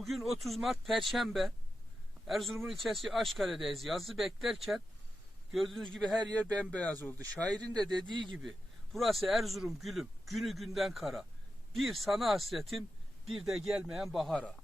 Bugün 30 Mart Perşembe. Erzurum'un ilçesi Aşkale'deyiz. Yazı beklerken gördüğünüz gibi her yer bembeyaz oldu. Şairin de dediği gibi burası Erzurum gülüm. Günü günden kara. Bir sana hasretim bir de gelmeyen bahara.